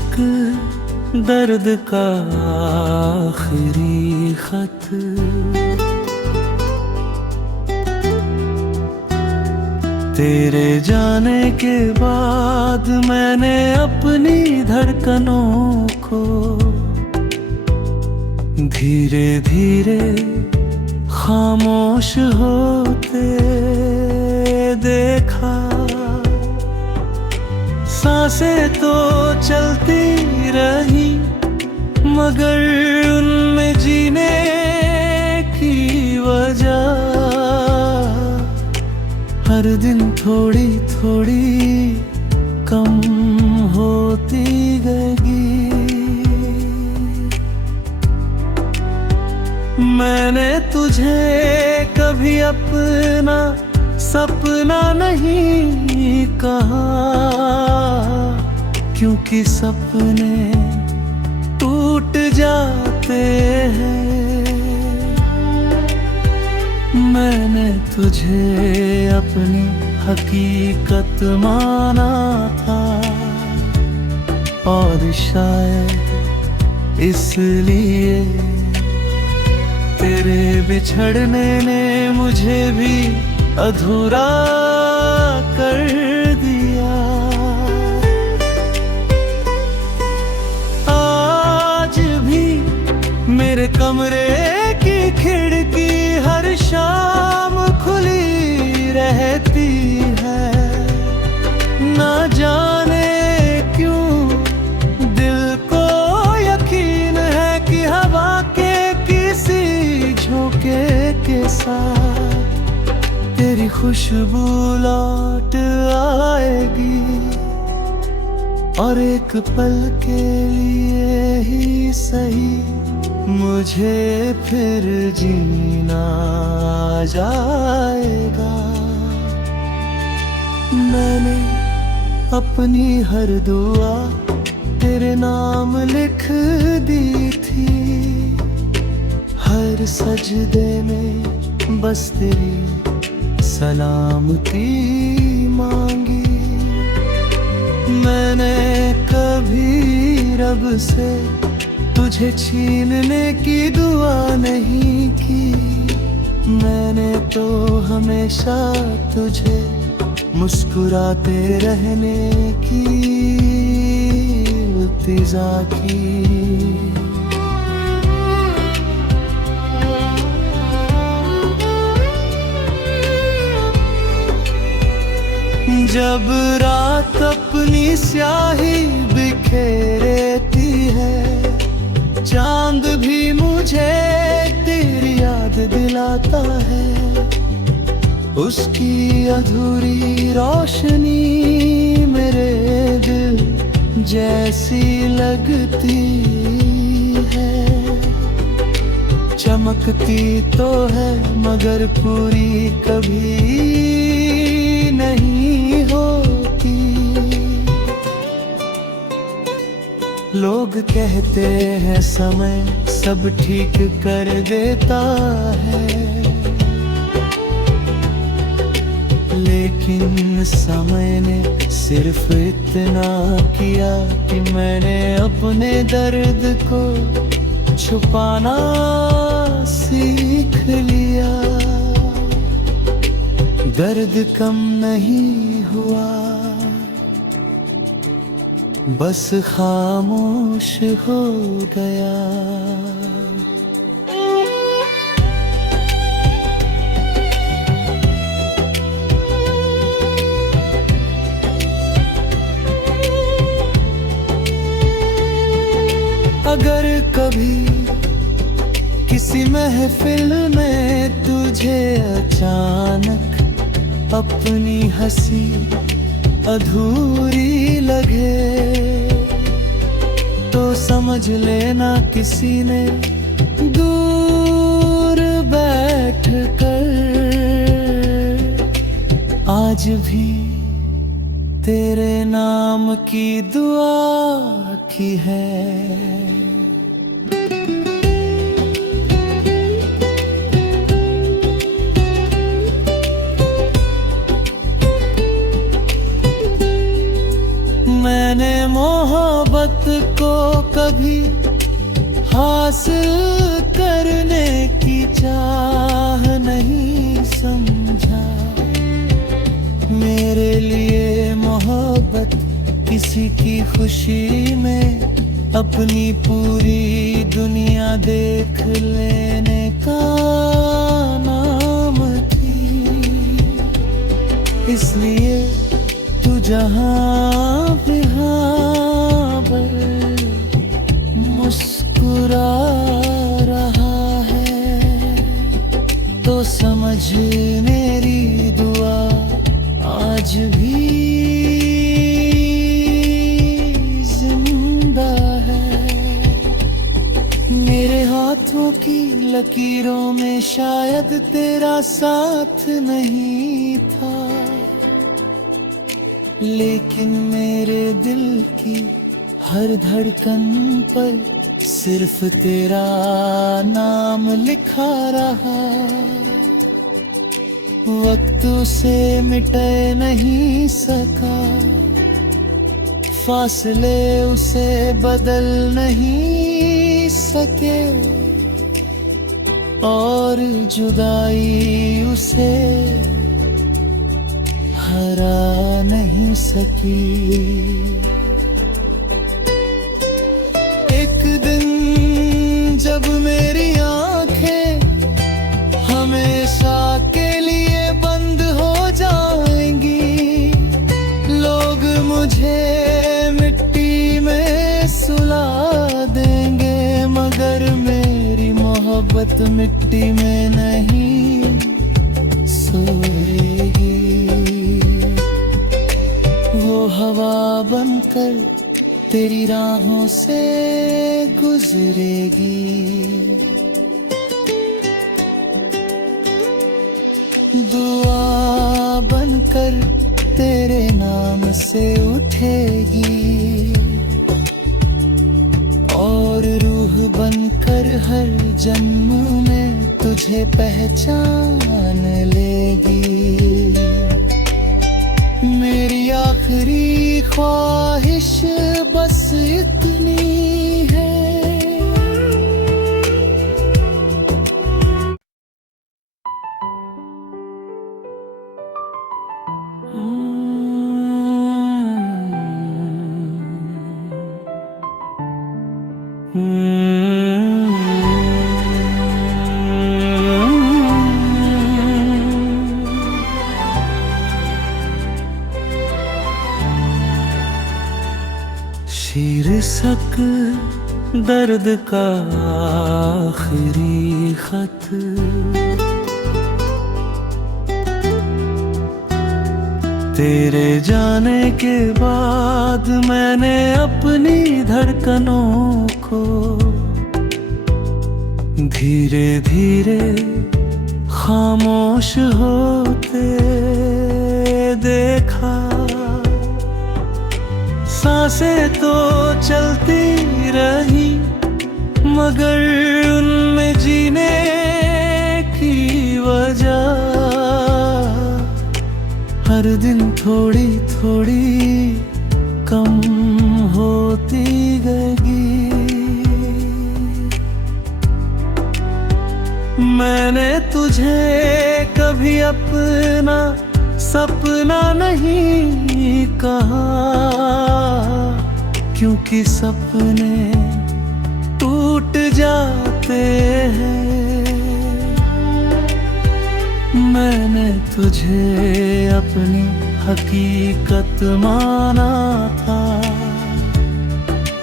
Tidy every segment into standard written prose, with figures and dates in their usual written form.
एक दर्द का आखिरी खत, तेरे जाने के बाद मैंने अपनी धड़कनों को धीरे धीरे खामोश होते देखा। सांसें तो चलती रही मगर उनमें जीने की वजह हर दिन थोड़ी थोड़ी कम होती गई। मैंने तुझे कभी अपना सपना नहीं कहा, क्योंकि सपने टूट जाते हैं। मैंने तुझे अपनी हकीकत माना था और शायद इसलिए तेरे बिछड़ने ने मुझे भी अधूरा कर दिया। आज भी मेरे कमरे की खिड़की हर शाम खुली रहती है। ना जाने क्यों दिल को यकीन है कि हवा के किसी झोंके के साथ तेरी खुशबू लौट आएगी और एक पल के लिए ही सही मुझे फिर जीना आ जाएगा। मैंने अपनी हर दुआ तेरे नाम लिख दी थी, हर सजदे में बस तेरी सलामती मांगी। मैंने कभी रब से तुझे छीनने की दुआ नहीं की, मैंने तो हमेशा तुझे मुस्कुराते रहने की इल्तिजा की। जब रात अपनी स्याही बिखेरती है, चांद भी मुझे तेरी याद दिलाता है। उसकी अधूरी रोशनी मेरे दिल जैसी लगती है। चमकती तो है मगर पूरी कभी नहीं होती। लोग कहते हैं समय सब ठीक कर देता है, लेकिन समय ने सिर्फ इतना किया कि मैंने अपने दर्द को छुपाना सीख लिया। दर्द कम नहीं हुआ, बस खामोश हो गया। अगर कभी किसी महफिल में तुझे अचानक अपनी हंसी अधूरी लगे तो समझ लेना किसी ने दूर बैठ कर आज भी तेरे नाम की दुआ की है। मैंने मोहब्बत मोहब्बत को कभी हासिल करने की चाह नहीं समझा। मेरे लिए मोहब्बत किसी की खुशी में अपनी पूरी दुनिया देख लेने का नाम थी। इसलिए तू जहाँ भी हाँ पर मुस्कुरा रहा है, तो समझ मेरी दुआ आज भी जिंदा है। मेरे हाथों की लकीरों में शायद तेरा साथ नहीं था, लेकिन मेरे दिल की हर धड़कन पर सिर्फ तेरा नाम लिखा रहा। वक्त उसे मिटे नहीं सका, फासले उसे बदल नहीं सके, और जुदाई उसे हरा नहीं सकी। एक दिन जब मेरी आंखें हमेशा के लिए बंद हो जाएंगी, लोग मुझे मिट्टी में सुला देंगे, मगर मेरी मोहब्बत मिट्टी में नहीं सोएगी। वो हवा बनकर तेरी राहों से गुजरेगी, दुआ बनकर तेरे नाम से उठेगी, और रूह बनकर हर जन्म में तुझे पहचान लेगी। मेरी आखिरी ख्वाहिश बस इतनी है। शीर्षक दर्द का आखिरी खत, तेरे जाने के बाद मैंने अपनी धड़कनों को धीरे धीरे खामोश होते देखा। सांसें तो चलती रही, मगर उनमें जीने की वजह हर दिन थोड़ी थोड़ी कम होती गई। मैंने तुझे कभी अपना सपना नहीं कहा, क्योंकि सपने टूट जाते हैं। मैंने तुझे अपनी हकीकत माना था,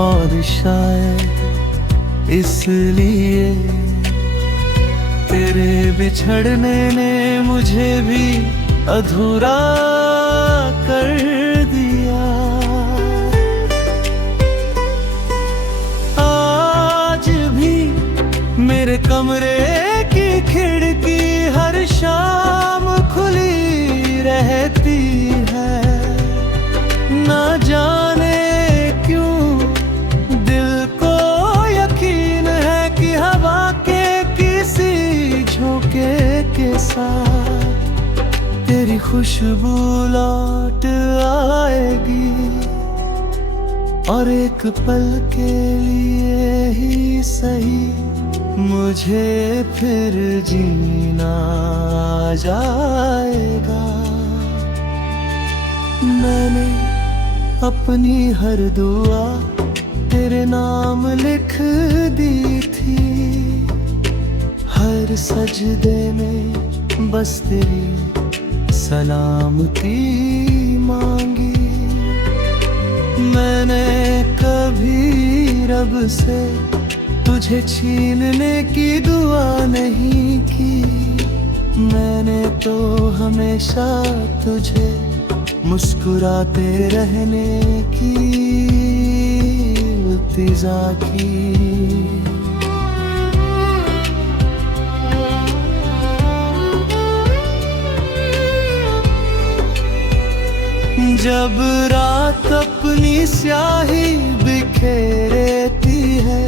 और शायद इसलिए तेरे बिछड़ने ने मुझे भी अधूरा कर दिया। आज भी मेरे कमरे की खिड़की हर शाम खुली रहती है, ना जाने क्यों दिल को यकीन है कि हवा के किसी झोंके के साथ तेरी खुशबू लौट आएगी, और एक पल के लिए ही सही मुझे फिर जीना आ जाएगा। मैंने अपनी हर दुआ तेरे नाम लिख दी थी, हर सजदे में बस तेरी सलामती मांगी। मैंने कभी रब से तुझे छीनने की दुआ नहीं की, मैंने तो हमेशा तुझे मुस्कुराते रहने की इल्तिजा की। जब रात अपनी स्याही बिखेरती है,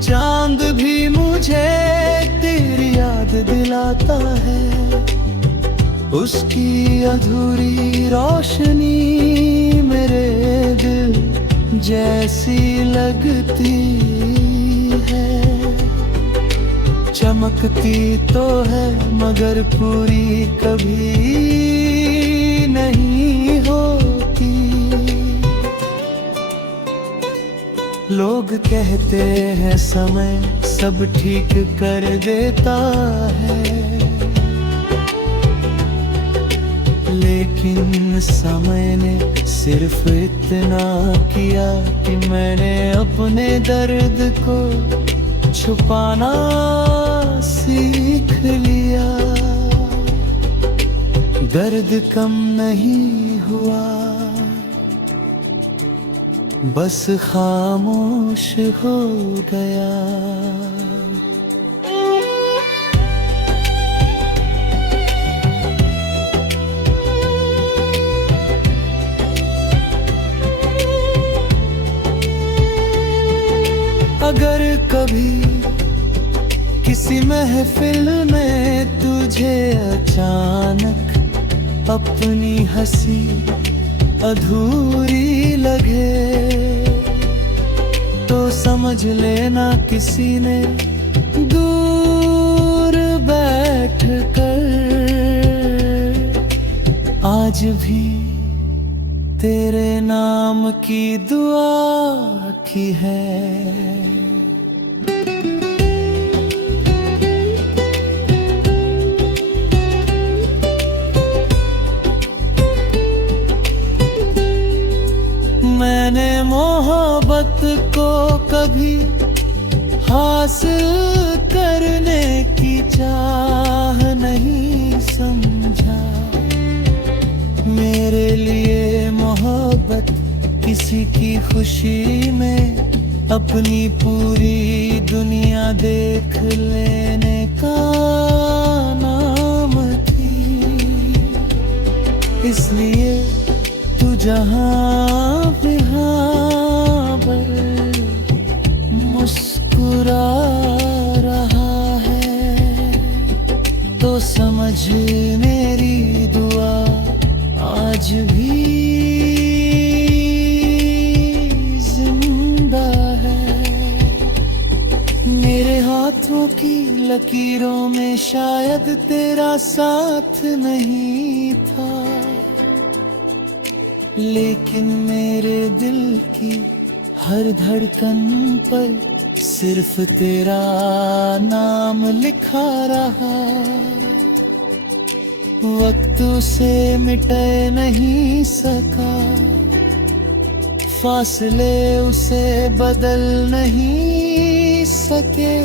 चांद भी मुझे तेरी याद दिलाता है। उसकी अधूरी रोशनी मेरे दिल जैसी लगती है। चमकती तो है मगर पूरी कभी नहीं होती। लोग कहते हैं समय सब ठीक कर देता है, लेकिन समय ने सिर्फ इतना किया कि मैंने अपने दर्द को छुपाना सीख लिया। दर्द कम नहीं हुआ, बस खामोश हो गया। अगर कभी किसी महफिल में तुझे अचानक अपनी हंसी अधूरी लगे, तो समझ लेना किसी ने दूर बैठ कर आज भी तेरे नाम की दुआ की है। मैंने मोहब्बत को कभी हासिल करने की चाह नहीं समझा। मेरे लिए मोहब्बत किसी की खुशी में अपनी पूरी दुनिया देख लेने का नाम थी। इसलिए तू जहाँ भी मुस्कुरा रहा है, तो समझ मेरी दुआ आज भी जिंदा है। मेरे हाथों की लकीरों में शायद तेरा साथ नहीं था, लेकिन मेरे दिल की हर धड़कन पर सिर्फ तेरा नाम लिखा रहा। वक्त उसे मिटे नहीं सका, फासले उसे बदल नहीं सके,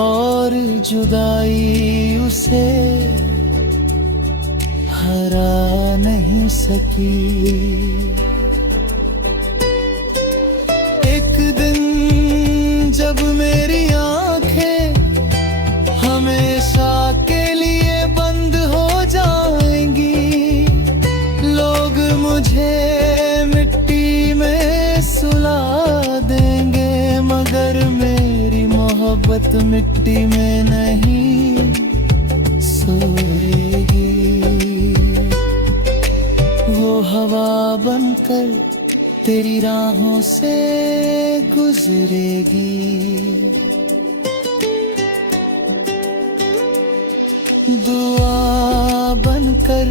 और जुदाई उसे हरा नहीं सकी। एक दिन जब मेरी आंखें हमेशा के लिए बंद हो जाएंगी, लोग मुझे मिट्टी में सुला देंगे, मगर मेरी मोहब्बत मिट्टी में नहीं सोएगी। वो हवा बनकर तेरी राहों से गुजरेगी। दुआ बनकर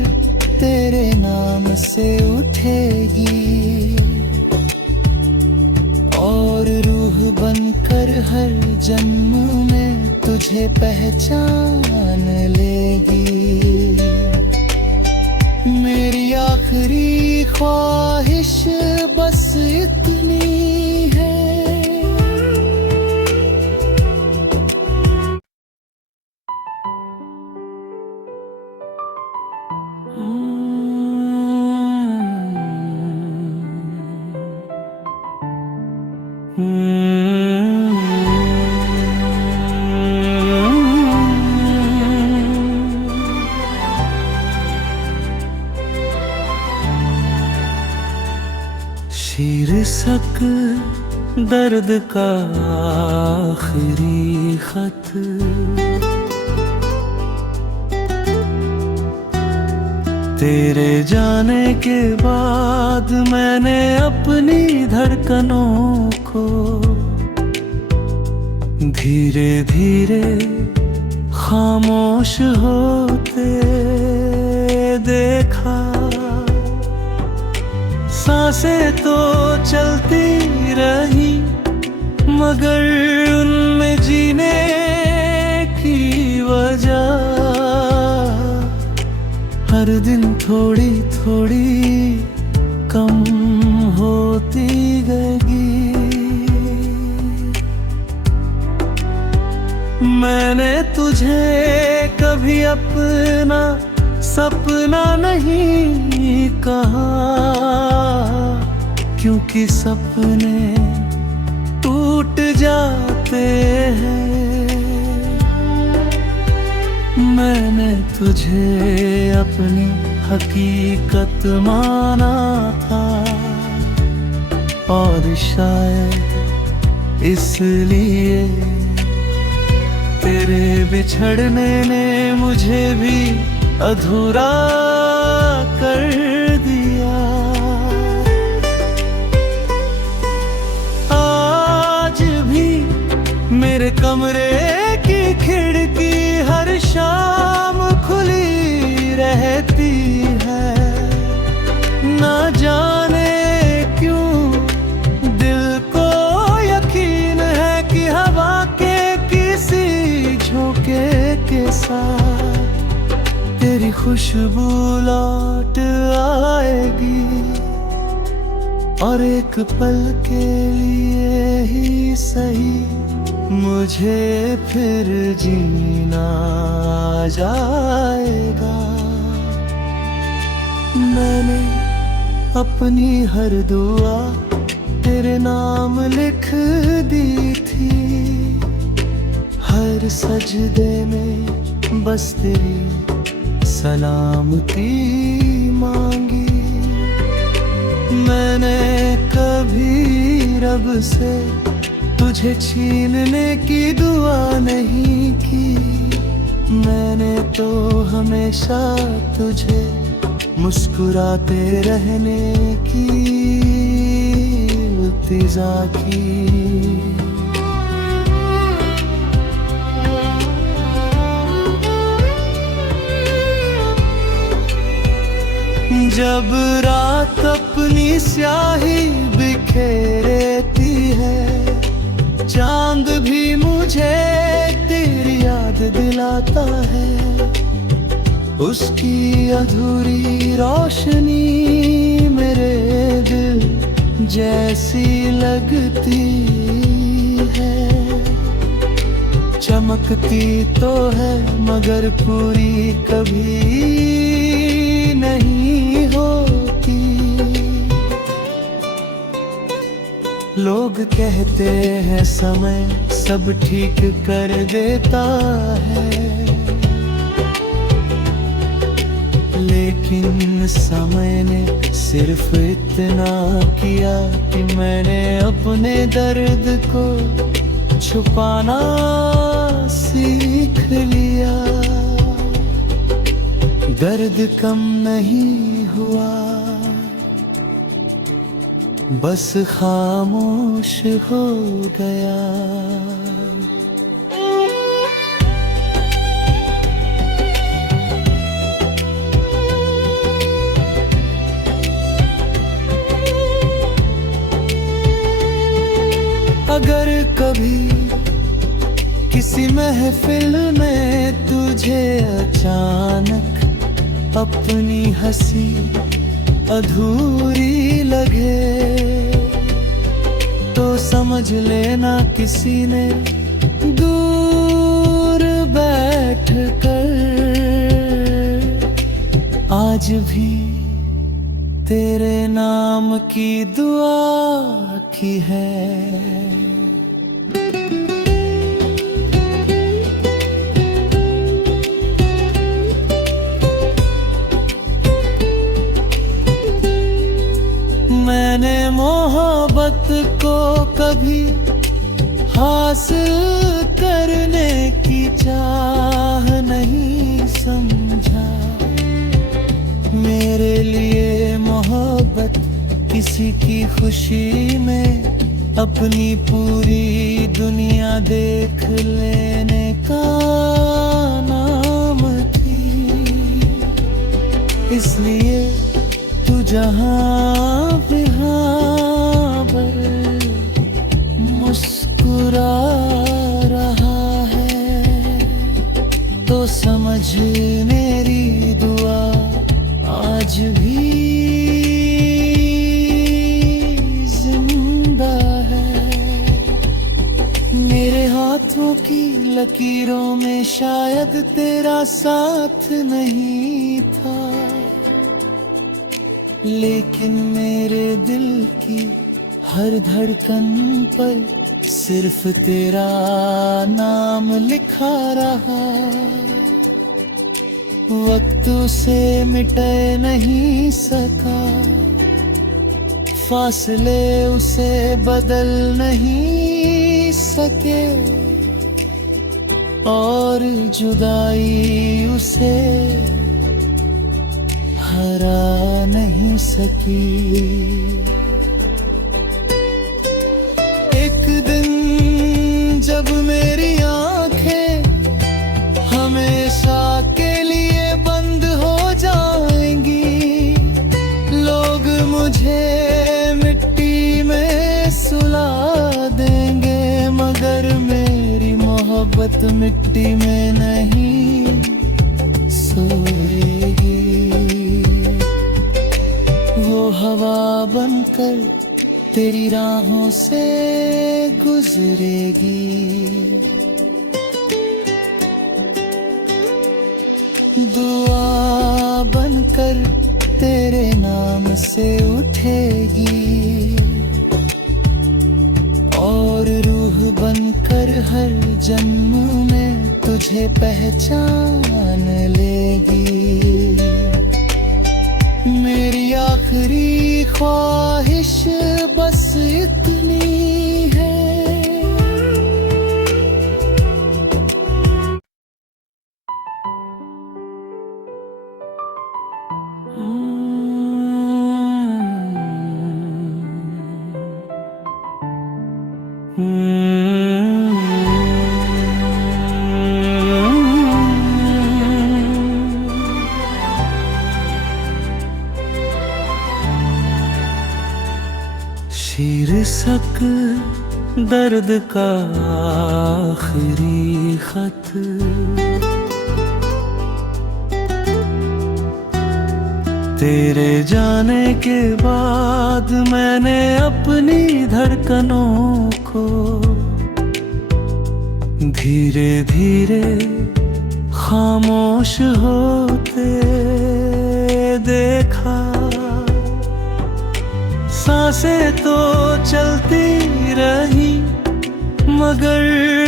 तेरे नाम से उठेगी और रूह बनकर हर जन्म में तुझे पहचान लेगी। मेरी आखिरी ख्वाहिश बस इतनी है। शीर्षक दर्द का आखिरी खत। तेरे जाने के बाद मैंने अपनी धड़कनों को धीरे धीरे खामोश होते देखा। सांसें तो चलती रही मगर उनमें जीने की वजह हर दिन थोड़ी थोड़ी कम होती गई। मैंने तुझे कभी अपना सपना नहीं कहा क्योंकि सपने टूट जाते हैं। मैंने तुझे अपनी हकीकत माना था और शायद इसलिए तेरे बिछड़ने ने मुझे भी अधूरा कर दिया। आज भी मेरे कमरे की खिड़की हर शाम खुली रहती है। ना जाने क्यों दिल को यकीन है कि हवा के किसी झोंके के साथ तेरी खुशबू लौट आएगी और एक पल के लिए ही सही मुझे फिर जीना आ जाएगा। मैंने अपनी हर दुआ तेरे नाम लिख दी थी। हर सजदे में बस तेरी सलामती मांगी। मैंने कभी रब से तुझे छीनने की दुआ नहीं की। मैंने तो हमेशा तुझे मुस्कुराते रहने की इल्तिजा की। जब रात अपनी स्याही बिखेरती है चांद भी मुझे तेरी याद दिलाता है। उसकी अधूरी रोशनी मेरे दिल जैसी लगती है। चमकती तो है मगर पूरी कभी नहीं होती। लोग कहते हैं समय सब ठीक कर देता है, लेकिन समय ने सिर्फ इतना किया कि मैंने अपने दर्द को छुपाना सीख लिया। दर्द कम नहीं हुआ, बस खामोश हो गया। अगर कभी किसी महफिल में तुझे अचानक अपनी हंसी अधूरी लगे, तो समझ लेना किसी ने दूर बैठ कर आज भी तेरे नाम की दुआ की है। मैंने मोहब्बत को कभी हासिल करने की चाह नहीं समझा। मेरे लिए मोहब्बत किसी की खुशी में अपनी पूरी दुनिया देख लेने का नाम थी। इसलिए तू जहाँ भी हाँ पर मुस्कुरा रहा है, तो समझ मेरी दुआ आज भी जिंदा है। मेरे हाथों की लकीरों में शायद तेरा साथ नहीं था, लेकिन मेरे दिल की हर धड़कन पर सिर्फ तेरा नाम लिखा रहा। वक्त उसे मिटे नहीं सका, फासले उसे बदल नहीं सके, और जुदाई उसे हरा नहीं सकी। एक दिन जब मेरी आंखें हमेशा के लिए बंद हो जाएंगी, लोग मुझे मिट्टी में सुला देंगे, मगर मेरी मोहब्बत मिट्टी में नहीं सोएगी। वो हवा बनकर तेरी राहों से गुजरेगी, दुआ बनकर तेरे नाम से उठेगी, और रूह बनकर हर जन्म में तुझे पहचान लेगी। मेरी आखिरी ख्वाहिश बस इतनी है। शीर्षक दर्द का आखिरी खत, तेरे जाने के बाद मैंने अपनी धड़कनों को धीरे धीरे खामोश होते देखा। सांसें तो चलती रही, मगर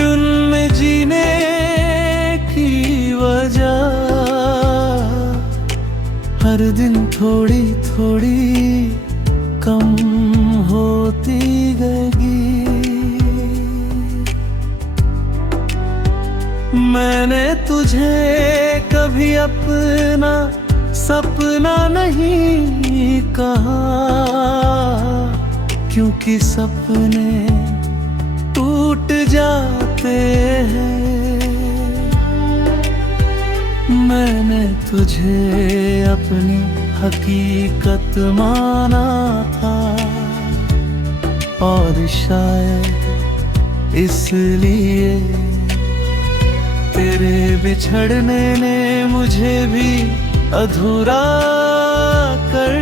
उनमें जीने की वजह हर दिन थोड़ी थोड़ी कम होती गई। मैंने तुझे कभी अपना सपना नहीं कहा, क्योंकि सपने टूट जाते हैं। मैंने तुझे अपनी हकीकत माना था, और शायद इसलिए तेरे बिछड़ने ने मुझे भी अधूरा कर